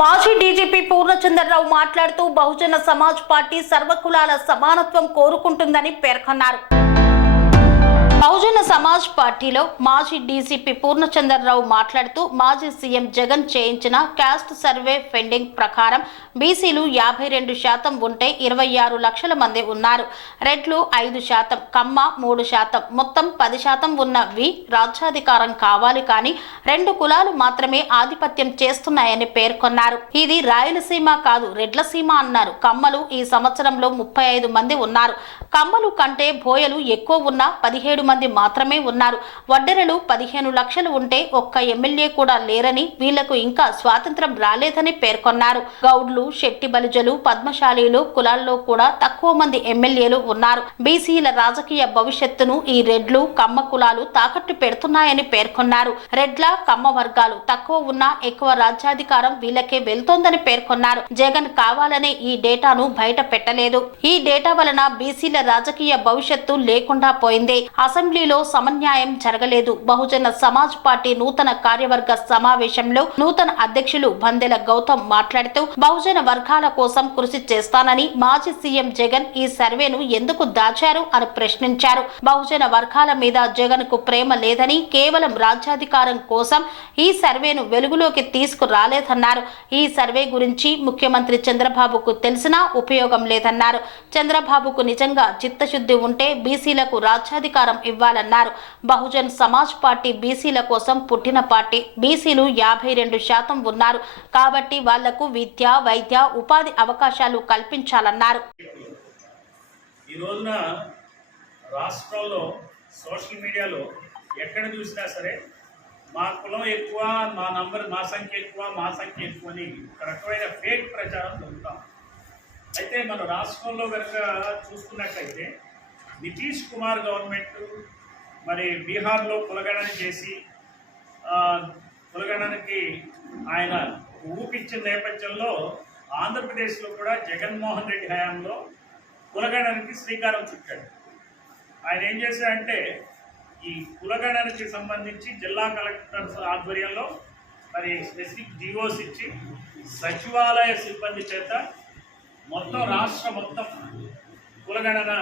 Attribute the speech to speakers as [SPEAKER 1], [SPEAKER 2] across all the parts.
[SPEAKER 1] మాజీ డీజీపీ పూర్ణచంద్రరావు మాట్లాడుతూ బహుజన సమాజ్ పార్టీ సర్వకులాల సమానత్వం కోరుకుంటుందని పేర్కొన్నారు. బహుజన సమాజ్ పార్టీలో మాజీ డీసీపీ పూర్ణచంద్రరావు మాట్లాడుతూ మాజీ సీఎం జగన్ చేయించిన క్యాస్ట్ సర్వే ఫెండింగ్ ప్రకారం బీసీలు యాభై రెండు శాతం ఉంటే ఇరవై ఆరు లక్షల మంది ఉన్నారు. రెడ్లు ఐదు శాతం కమ్మ మూడు శాతం. మొత్తం పది శాతం ఉన్న వి రాజ్యాధికారం కావాలి కానీ రెండు కులాలు మాత్రమే ఆధిపత్యం చేస్తున్నాయని పేర్కొన్నారు. ఇది రాయలసీమ కాదు రెడ్ల సీమ అన్నారు. కమ్మలు ఈ సంవత్సరంలో ముప్పై ఐదు మంది ఉన్నారు. కమ్మలు కంటే బోయలు ఎక్కువ ఉన్న పదిహేడు మంది మాత్రమే ఉన్నారు. వడ్డెరలు పదిహేను లక్షలు ఉంటే ఒక్క ఎమ్మెల్యే కూడా లేరని వీళ్ళకు ఇంకా స్వాతంత్రం రాలేదని పేర్కొన్నారు. గౌడ్లు శెట్టి బలిజలు పద్మశాలీలు కులాల్లో కూడా తక్కువ మంది ఎమ్మెల్యేలు ఉన్నారు. బీసీల రాజకీయ భవిష్యత్తును ఈ రెడ్లు కమ్మ కులాలు తాకట్టు పెడుతున్నాయని పేర్కొన్నారు. రెడ్ల కమ్మ వర్గాలు తక్కువ ఉన్నా ఎక్కువ రాజ్యాధికారం వీళ్ళకే వెళ్తోందని పేర్కొన్నారు. జగన్ కావాలనే ఈ డేటాను బయట పెట్టలేదు. ఈ డేటా వలన బీసీల రాజకీయ భవిష్యత్తు లేకుండా పోయింది. అసెంబ్లీలో సమన్యాయం జరగలేదు. బహుజన సమాజ్ పార్టీ నూతన కార్యవర్గ సమావేశంలో నూతన అధ్యక్షులు బందెల గౌతమ్ మాట్లాడుతూ బహుజన వర్గాల కోసం కృషి చేస్తానని మాజీ సీఎం జగన్ ఈ సర్వేను ఎందుకు దాచారు అని ప్రశ్నించారు. బహుజన వర్గాల మీద జగన్కు ప్రేమ లేదని కేవలం రాజ్యాధికారం కోసం ఈ సర్వేను వెలుగులోకి తీసుకురాలేదన్నారు. ఈ సర్వే గురించి ముఖ్యమంత్రి చంద్రబాబుకు తెలిసినా ఉపయోగం లేదన్నారు. చంద్రబాబుకు నిజంగా చిత్తశుద్ధి ఉంటే బీసీలకు రాజ్యాధికారం ఇవ్వాలన్నారు. బహుజన్ సమాజ్ పార్టీ బీసీల కోసం పుట్టిన పార్టీ. బీసీలు యాభై రెండు శాతం ఉన్నారు. కాబట్టి వాళ్ళకు విద్య వైద్య ఉపాధి అవకాశాలు కల్పించాలన్నారు.
[SPEAKER 2] ఈ రోజున రాష్ట్రంలో సోషల్ మీడియాలో ఎక్కడ చూసినా సరే మా కులం ఎక్కువ మా నంబర్ మా సంఖ్య ఎక్కువ మా సంఖ్య ఎక్కువ అని ఒక రకమైన ఫేక్ ప్రచారం జరుగుతాం అయితే మన రాష్ట్రంలో కనుక చూసుకున్నట్లయితే నితీష్ కుమార్ గవర్నమెంట్ మరి బీహార్లో కులగణన చేసి పులగణనకి కులగణనకి ఆయన ఊపిచ్చిన నేపథ్యంలో ఆంధ్రప్రదేశ్లో కూడా జగన్మోహన్ రెడ్డి హయాంలో కులగణనకి శ్రీకారం చుట్టాడు. ఆయన ఏం చేశాడంటే ఈ కులగణనకి సంబంధించి జిల్లా కలెక్టర్స్ ఆధ్వర్యంలో మరి స్పెసిఫిక్ జీవోస్ ఇచ్చి సచివాలయ సిబ్బంది చేత మొత్తం రాష్ట్ర మొత్తం కులగణన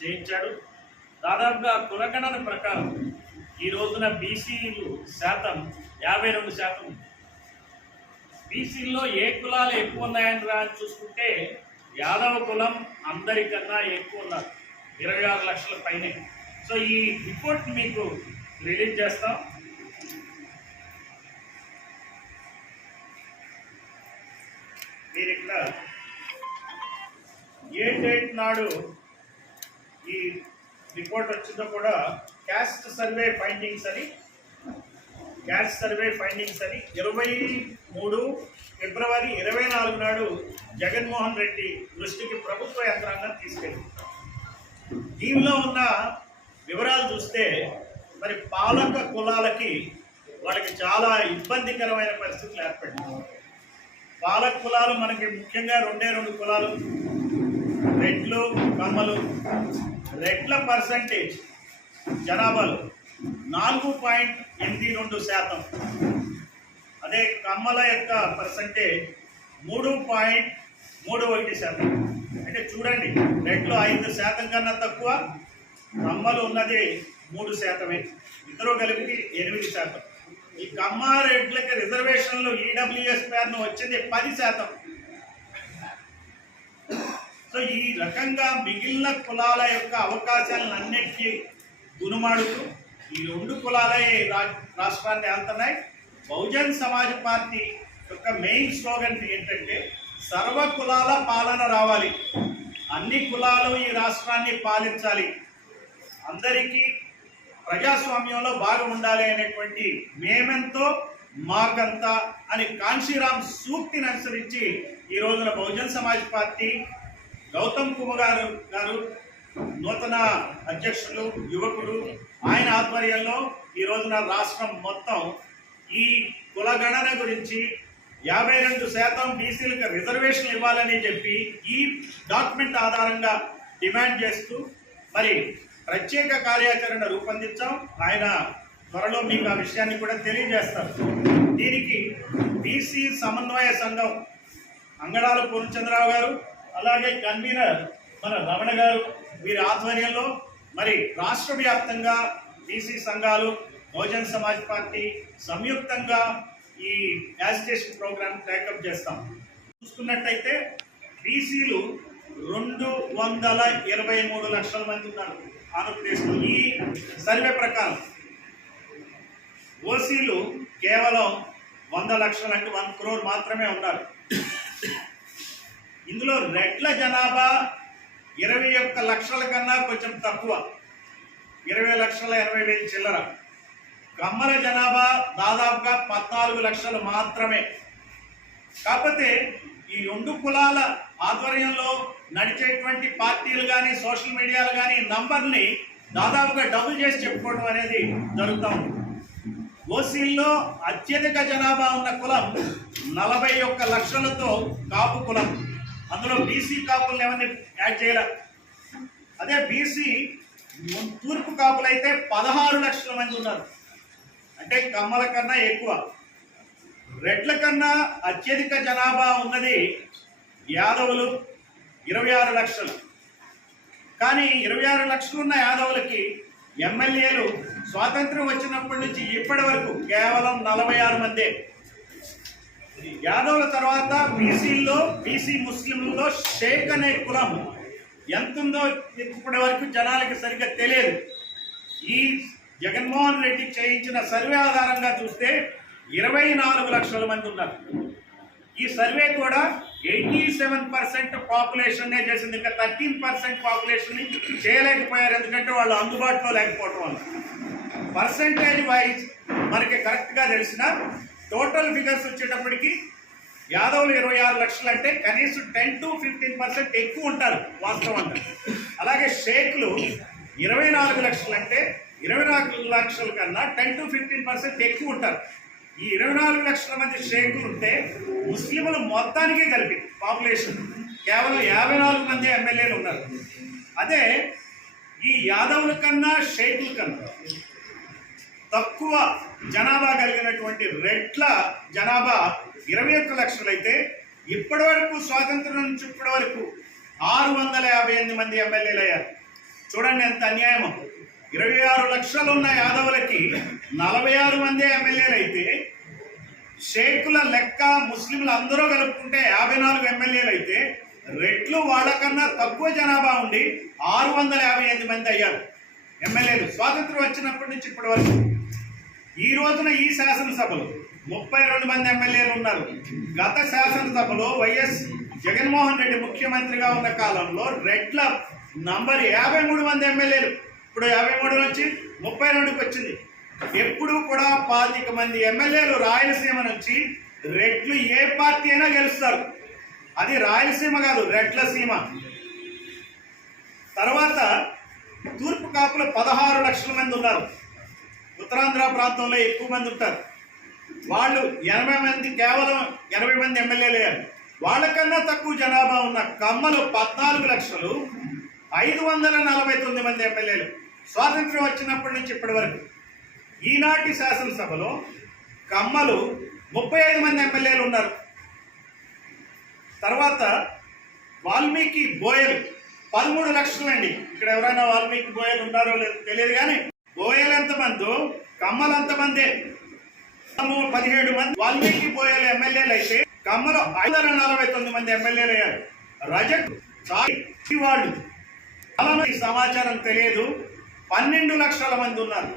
[SPEAKER 2] చేయించాడు. దాదాపుగా కులగణన ప్రకారం ఈ రోజున బీసీలు శాతం యాభై రెండు శాతం బీసీల్లో ఏ కులాలు ఎక్కువ ఉన్నాయని రా చూసుకుంటే యాదవ కులం అందరికన్నా ఎక్కువ ఉన్నారు. ఇరవై ఆరు లక్షల పైనే. సో ఈ రిపోర్ట్ మీకు రిలీజ్ చేస్తాం. మీరు ఇక్కడ ఏ డేట్ నాడు ఈ రిపోర్ట్ వచ్చిందో కూడా క్యాస్ట్ సర్వే ఫైండింగ్స్ అని గ్యాస్ సర్వే ఫైండింగ్స్ అని ఇరవై మూడు ఫిబ్రవరి ఇరవై నాలుగు నాడు జగన్మోహన్ రెడ్డి దృష్టికి ప్రభుత్వ యంత్రాంగం తీసుకెళ్ళింది. దీనిలో ఉన్న వివరాలు చూస్తే మరి పాలక కులాలకి వాళ్ళకి చాలా ఇబ్బందికరమైన పరిస్థితులు ఏర్పడింది. పాలక కులాలు మనకి ముఖ్యంగా రెండే రెండు కులాలు రెడ్లు కమ్మలు. రెట్ల పర్సంటేజ్ జనాభాలో నాలుగు పాయింట్ ఎనిమిది రెండు శాతం. అదే కమ్మల యొక్క పర్సంటేజ్ మూడు పాయింట్ మూడు ఒకటి శాతం. అంటే చూడండి రెట్లు ఐదు శాతం కన్నా తక్కువ కమ్మలు ఉన్నది మూడు శాతమే. ఇద్దరు కలిపి ఎనిమిది శాతం. ఈ కమ్మ రెడ్లకి రిజర్వేషన్లు ఈడబ్ల్యూఎస్ పేరును వచ్చింది పది శాతం. సో ఈ రకంగా మిగిలిన కులాల యొక్క అవకాశాలను అన్నిటికీ గుణమాడుతూ ఈ రెండు కులాలే రా- రాష్ట్రాన్ని వెళ్తున్నాయి బహుజన్ సమాజ్ పార్టీ యొక్క మెయిన్ స్లోగన్ ఏంటంటే సర్వ కులాల పాలన రావాలి. అన్ని కులాలు ఈ రాష్ట్రాన్ని పాలించాలి. అందరికీ ప్రజాస్వామ్యంలో భాగం ఉండాలి అనేటువంటి మేమెంతో మాకంతా అని కాంశీరామ్ సూక్తిని అనుసరించి ఈ రోజున బహుజన్ సమాజ్ పార్టీ గౌతమ్ కుమార్ గారు నూతన అధ్యక్షులు యువకుడు ఆయన ఆధ్వర్యంలో ఈ రోజున రాష్ట్రం మొత్తం ఈ కులగణన గురించి యాభై రెండు శాతం బీసీలకు రిజర్వేషన్ ఇవ్వాలని చెప్పి ఈ డాక్యుమెంట్ ఆధారంగా డిమాండ్ చేస్తూ మరి ప్రత్యేక కార్యాచరణ రూపొందించాం. ఆయన త్వరలో మీకు ఆ విషయాన్ని కూడా తెలియజేస్తారు. దీనికి బీసీ సమన్వయ సంఘం అంగడాల పూర్ణచంద్రరావు గారు అలాగే కన్వీనర్ మన రమణ గారు వీరి ఆధ్వర్యంలో మరి రాష్ట్ర వ్యాప్తంగా బీసీ సంఘాలు బహుజన్ సమాజ్ పార్టీ సంయుక్తంగా ఈ యాజిటేషన్ ప్రోగ్రామ్ టేకప్ చేస్తాం. చూసుకున్నట్టయితే బీసీలు రెండు వందల ఇరవై మూడు లక్షల మంది ఉన్నారు ఆంధ్రప్రదేశ్లో. ఈ సర్వే ప్రకారం ఓసీలు కేవలం వంద లక్షల అంటే వన్ క్రోర్ మాత్రమే ఉన్నారు. ఇందులో రెడ్ల జనాభా ఇరవై ఒక్క లక్షల కన్నా కొంచెం తక్కువ. ఇరవై లక్షల ఎనభై వేలు చిల్లర. కమ్మల జనాభా దాదాపుగా పద్నాలుగు లక్షలు మాత్రమే. కాకపోతే ఈ రెండు కులాల ఆధ్వర్యంలో నడిచేటువంటి పార్టీలు కానీ సోషల్ మీడియాలు కానీ నంబర్ని దాదాపుగా డబుల్ చేసి చెప్పుకోవడం అనేది జరుగుతూ ఉంది. ఓసీల్లో అత్యధిక జనాభా ఉన్న కులం నలభై ఒక్క లక్షలతో కాపు కులం. అందులో బీసీ కాపులను ఎవరిని యాడ్ చేయాల అదే బీసీ తూర్పు కాపులు అయితే పదహారు లక్షల మంది ఉన్నారు. అంటే కమ్మల కన్నా ఎక్కువ. రెడ్ల కన్నా అత్యధిక జనాభా ఉన్నది యాదవులు ఇరవై ఆరు లక్షలు. కానీ ఇరవై ఆరు లక్షలు ఉన్న యాదవులకి ఎమ్మెల్యేలు స్వాతంత్రం వచ్చినప్పటి నుంచి ఇప్పటి వరకు కేవలం నలభై ఆరు మందే. యాదవుల తర్వాత బీసీల్లో బీసీ ముస్లింలలో షేక్ అనే కులం ఎంతుందో ఇప్పటి వరకు జనాలకి సరిగ్గా తెలియదు. ఈ జగన్మోహన్ రెడ్డి చేయించిన సర్వే ఆధారంగా చూస్తే ఇరవై నాలుగు లక్షల మంది ఉన్నారు. ఈ సర్వే కూడా ఎయిటీ సెవెన్ పర్సెంట్ పాపులేషన్నే చేసింది. ఇంకా థర్టీన్ పర్సెంట్ పాపులేషన్ని చేయలేకపోయారు. ఎందుకంటే వాళ్ళు అందుబాటులో లేకపోవడం వల్ల. పర్సెంటేజ్ వైజ్ మనకి కరెక్ట్గా తెలిసిన టోటల్ ఫిగర్స్ వచ్చేటప్పటికి యాదవులు ఇరవై ఆరు లక్షలు అంటే కనీసం టెన్ టు ఫిఫ్టీన్ పర్సెంట్ ఎక్కువ ఉంటారు వాస్తవంగా. అలాగే షేక్లు ఇరవై నాలుగు లక్షలు అంటే ఇరవై నాలుగు లక్షల కన్నా టెన్ టు ఫిఫ్టీన్ పర్సెంట్ ఎక్కువ ఉంటారు. ఈ ఇరవై నాలుగు లక్షల మంది షేకులు ఉంటే ముస్లింలు మొత్తానికే కలిపి పాపులేషన్ కేవలం యాభై నాలుగు మంది ఎమ్మెల్యేలు ఉన్నారు. అదే ఈ యాదవుల కన్నా షేకుల కన్నా తక్కువ జనాభా కలిగినటువంటి రెట్ల జనాభా ఇరవై ఒక్క లక్షలైతే ఇప్పటి వరకు స్వాతంత్రం నుంచి ఇప్పటి వరకు ఆరు వందల యాభై ఎనిమిది మంది ఎమ్మెల్యేలు అయ్యారు చూడండి ఎంత అన్యాయం ఇరవై ఆరు లక్షలు ఉన్న యాదవులకి నలభై ఆరు మంది ఎమ్మెల్యేలు అయితే షేకుల లెక్క ముస్లింలు అందరూ కలుపుకుంటే యాభై నాలుగు ఎమ్మెల్యేలు అయితే రెట్లు వాళ్ళకన్నా తక్కువ జనాభా ఉండి ఆరు వందల యాభై ఎనిమిది మంది అయ్యారు ఎమ్మెల్యేలు. స్వాతంత్రం వచ్చినప్పటి నుంచి ఇప్పటి వరకు. ఈ రోజున ఈ శాసనసభలో ముప్పై రెండు మంది ఎమ్మెల్యేలు ఉన్నారు. గత శాసనసభలో వైఎస్ జగన్మోహన్ రెడ్డి ముఖ్యమంత్రిగా ఉన్న కాలంలో రెడ్ల నంబర్ యాభై మూడు మంది ఎమ్మెల్యేలు. ఇప్పుడు యాభై మూడు నుంచి ముప్పై రెండుకి వచ్చింది. ఎప్పుడు కూడా పాతిక మంది ఎమ్మెల్యేలు రాయలసీమ నుంచి రెడ్లు ఏ పార్టీ అయినా గెలుస్తారు. అది రాయలసీమ కాదు రెడ్ల సీమ. తర్వాత తూర్పు కాపులు పదహారు లక్షల మంది ఉన్నారు. ఉత్తరాంధ్ర ప్రాంతంలో ఎక్కువ మంది ఉంటారు. వాళ్ళు ఎనభై మంది కేవలం ఎనభై మంది ఎమ్మెల్యేలు అయ్యారు వాళ్ళకన్నా తక్కువ జనాభా ఉన్న కమ్మలు పద్నాలుగు లక్షలు ఐదు వందల నలభై తొమ్మిది మంది ఎమ్మెల్యేలు. స్వాతంత్రం వచ్చినప్పటి నుంచి ఇప్పటి వరకు. ఈనాటి శాసనసభలో కమ్మలు ముప్పై ఐదు మంది ఎమ్మెల్యేలు ఉన్నారు. తర్వాత వాల్మీకి బోయలు పదమూడు లక్షలండి. ఇక్కడ ఎవరైనా వాల్మీకి బోయలు ఉన్నారో లేదో తెలియదు కానీ బోయలు ఎంతమందో కమ్మలు అంతమందే పదిహేడు మంది వాల్మీకి బోయలు ఎమ్మెల్యేలు అయితే కమ్మలు ఐదు వందల నలభై తొమ్మిది మంది ఎమ్మెల్యేలు అయ్యారు రజక్ వాళ్ళు చాలా మంది సమాచారం తెలియదు. పన్నెండు లక్షల మంది ఉన్నారు.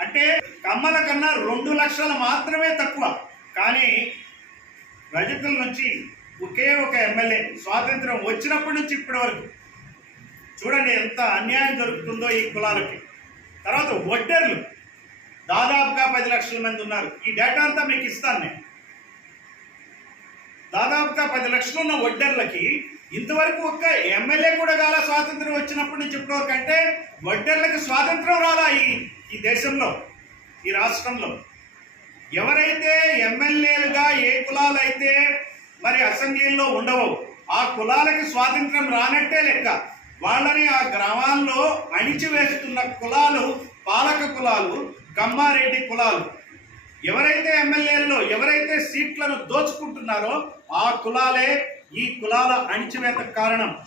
[SPEAKER 2] అంటే కమ్మల కన్నా రెండు లక్షలు మాత్రమే తక్కువ. కానీ రజతుల నుంచి ఒకే ఒక ఎమ్మెల్యే స్వాతంత్రం వచ్చినప్పటి నుంచి ఇప్పటి వరకు. చూడండి ఎంత అన్యాయం జరుగుతుందో ఈ కులాలకి. తర్వాత ఒడ్డర్లు దాదాపుగా పది లక్షల మంది ఉన్నారు. ఈ డేటా అంతా మీకు ఇస్తాను నేను. దాదాపుగా పది లక్షలు ఉన్న ఒడ్డర్లకి ఇంతవరకు ఒక్క ఎమ్మెల్యే కూడా కాల స్వాతంత్రం వచ్చినప్పటి నుంచి ఇప్పటివరకు అంటే ఒడ్డర్లకి స్వాతంత్రం రాలా ఈ ఈ దేశంలో ఈ రాష్ట్రంలో. ఎవరైతే ఎమ్మెల్యేలుగా ఏ కులాలు అయితే మరి అసెంబ్లీలో ఉండవో ఆ కులాలకి స్వాతంత్రం రానట్టే లెక్క. వాళ్ళని ఆ గ్రామాల్లో అణిచివేస్తున్న కులాలు పాలక కులాలు కమ్మారెడ్డి కులాలు. ఎవరైతే ఎమ్మెల్యేలలో ఎవరైతే సీట్లను దోచుకుంటున్నారో ఆ కులాలే ఈ కులాల అణిచివేత కారణం.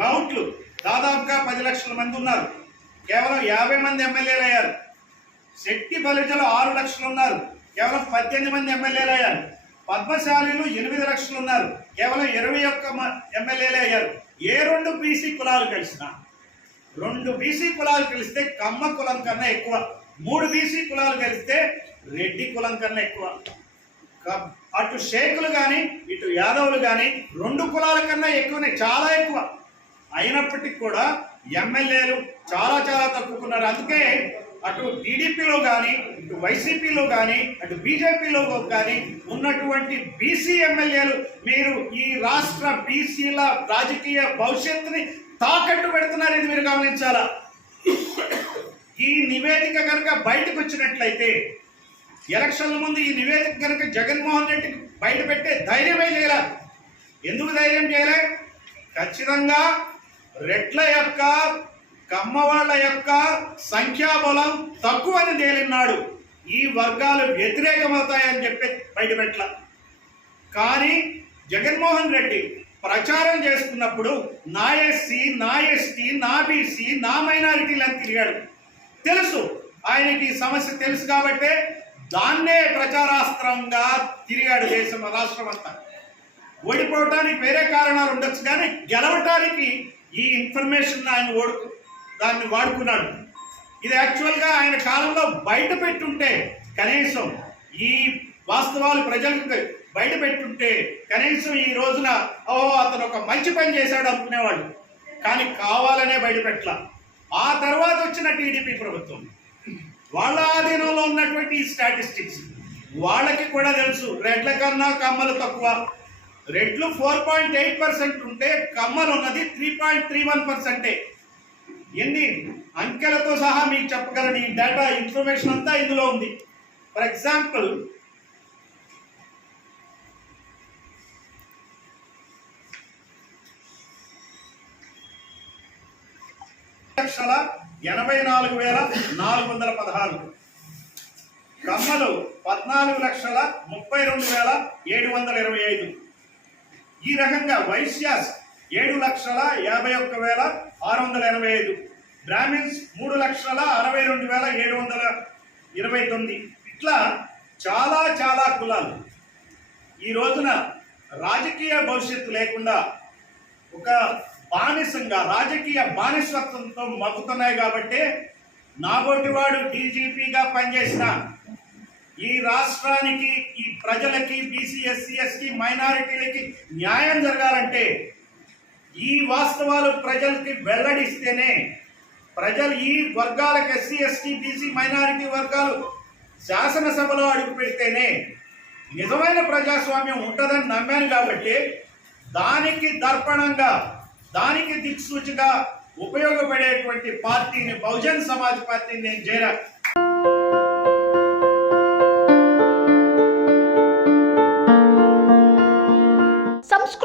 [SPEAKER 2] గౌట్లు. దాదాపుగా పది లక్షల మంది ఉన్నారు. కేవలం యాభై మంది ఎమ్మెల్యేలు అయ్యారు. శక్తి బలిజలు ఆరు లక్షలు ఉన్నారు. కేవలం పద్దెనిమిది మంది ఎమ్మెల్యేలు అయ్యారు. పద్మశాలీలు ఎనిమిది లక్షలు ఉన్నారు. కేవలం ఇరవై ఒక్క ఎమ్మెల్యేలే ఎమ్మెల్యేలు అయ్యారు. ఏ రెండు బీసీ కులాలు కలిసినా? రెండు బీసీ కులాలు కలిస్తే కమ్మ కులం కన్నా ఎక్కువ. మూడు బీసీ కులాలు కలిస్తే రెడ్డి కులం కన్నా ఎక్కువ. అటు షేకులు కానీ ఇటు యాదవులు కానీ రెండు కులాల కన్నా ఎక్కువనే చాలా ఎక్కువ. అయినప్పటికీ కూడా ఎమ్మెల్యేలు చాలా చాలా తప్పుకున్నారు. అందుకే అటు టీడీపీలో కానీ ఇటు వైసీపీలో కానీ అటు బీజేపీలో కానీ ఉన్నటువంటి బీసీ ఎమ్మెల్యేలు మీరు ఈ రాష్ట్ర బీసీల రాజకీయ భవిష్యత్తుని తాకట్టు పెడుతున్నారు ఇది మీరు గమనించాలా? ఈ నివేదిక కనుక బయటకు వచ్చినట్లయితే ఎలక్షన్ల ముందు ఈ నివేదిక కనుక జగన్మోహన్ రెడ్డికి బయట పెట్టే ధైర్యమే చేయలే? ఎందుకు ధైర్యం చేయలే? ఖచ్చితంగా రెడ్ల యొక్క కమ్మవాళ్ళ యొక్క సంఖ్యాబలం తక్కువని తేలినాడు. ఈ వర్గాలు వ్యతిరేకమవుతాయని చెప్పి బయటపెట్ల కానీ జగన్మోహన్ రెడ్డి ప్రచారం చేసుకున్నప్పుడు నా ఎస్సీ నా ఎస్టీ నా బీసీ నా మైనారిటీలు అని తిరిగాడు. తెలుసు ఆయనకి సమస్య తెలుసు కాబట్టే దాన్నే ప్రచారాస్త్రంగా తిరిగాడు దేశం రాష్ట్రం అంతా. ఓడిపోవటానికి వేరే కారణాలు ఉండొచ్చు కానీ గెలవటానికి ఈ ఇన్ఫర్మేషన్ ఆయన ఓడుకు దాన్ని వాడుకున్నాడు. ఇది యాక్చువల్గా ఆయన కాలంలో బయట పెట్టుంటే కనీసం ఈ వాస్తవాలు ప్రజలకు బయట పెట్టుంటే కనీసం ఈ రోజున ఓ అతను ఒక మంచి పని చేశాడు అనుకునేవాళ్ళు. కానీ కావాలనే బయటపెట్ల ఆ తర్వాత వచ్చిన టీడీపీ ప్రభుత్వం. వాళ్ళ ఆధీనంలో ఉన్నటువంటి ఈ స్టాటిస్టిక్స్ వాళ్ళకి కూడా తెలుసు రెడ్ల కన్నా కమ్మలు తక్కువ. రెడ్లు ఫోర్ పాయింట్ ఎయిట్ పర్సెంట్ ఉంటే కమ్మలు ఉన్నది త్రీ పాయింట్ త్రీ వన్ పర్సెంటే ఎన్ని అంకెలతో సహా మీకు చెప్పగలను ఈ డేటా ఇన్ఫర్మేషన్ అంతా ఇందులో ఉంది. ఫర్ ఎగ్జాంపుల్ లక్షల ఎనభై నాలుగు వేల నాలుగు వందల పదహారు. కమ్మలు పద్నాలుగు లక్షల ముప్పై రెండు వేల ఏడు వందల ఇరవై ఐదు. ఈ రకంగా వైశ్యాస్ ఏడు లక్షల యాభై ఒక్క వేల ఆరు వందల ఎనభై ఐదు. బ్రాహ్మిన్స్ మూడు లక్షల అరవై రెండు వేల ఏడు వందల ఇరవై తొమ్మిది. ఇట్లా చాలా చాలా కులాలు. ఈ రోజున రాజకీయ భవిష్యత్తు లేకుండా ఒక బానిసంగా రాజకీయ బానిసత్వంతో మగ్గుతున్నాయి కాబట్టి నాగోటివాడు డీజీపీగా పనిచేసిన ఈ రాష్ట్రానికి ఈ ప్రజలకి బీసీ ఎస్సీ ఎస్టీ మైనారిటీలకి న్యాయం జరగాలంటే ఈ వాస్తవాలు ప్రజలకి వెల్లడిస్తేనే ప్రజలు ఈ వర్గాలకు ఎస్సీ ఎస్టీ బీసీ మైనారిటీ వర్గాలు శాసనసభలో అడుగు పెడితేనే నిజమైన ప్రజాస్వామ్యం ఉంటుందని నమ్మాను కాబట్టి దానికి దర్పణంగా దానికి దిక్సూచిగా ఉపయోగపడేటువంటి పార్టీని బహుజన్ సమాజ్ పార్టీని నేను చేరాను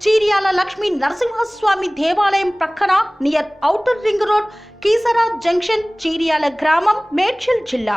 [SPEAKER 3] చీరియాల లక్ష్మీ నరసింహస్వామి దేవాలయం ప్రక్కన near outer ring road Keesara junction Cheriyala గ్రామం మేడ్చల్ జిల్లా.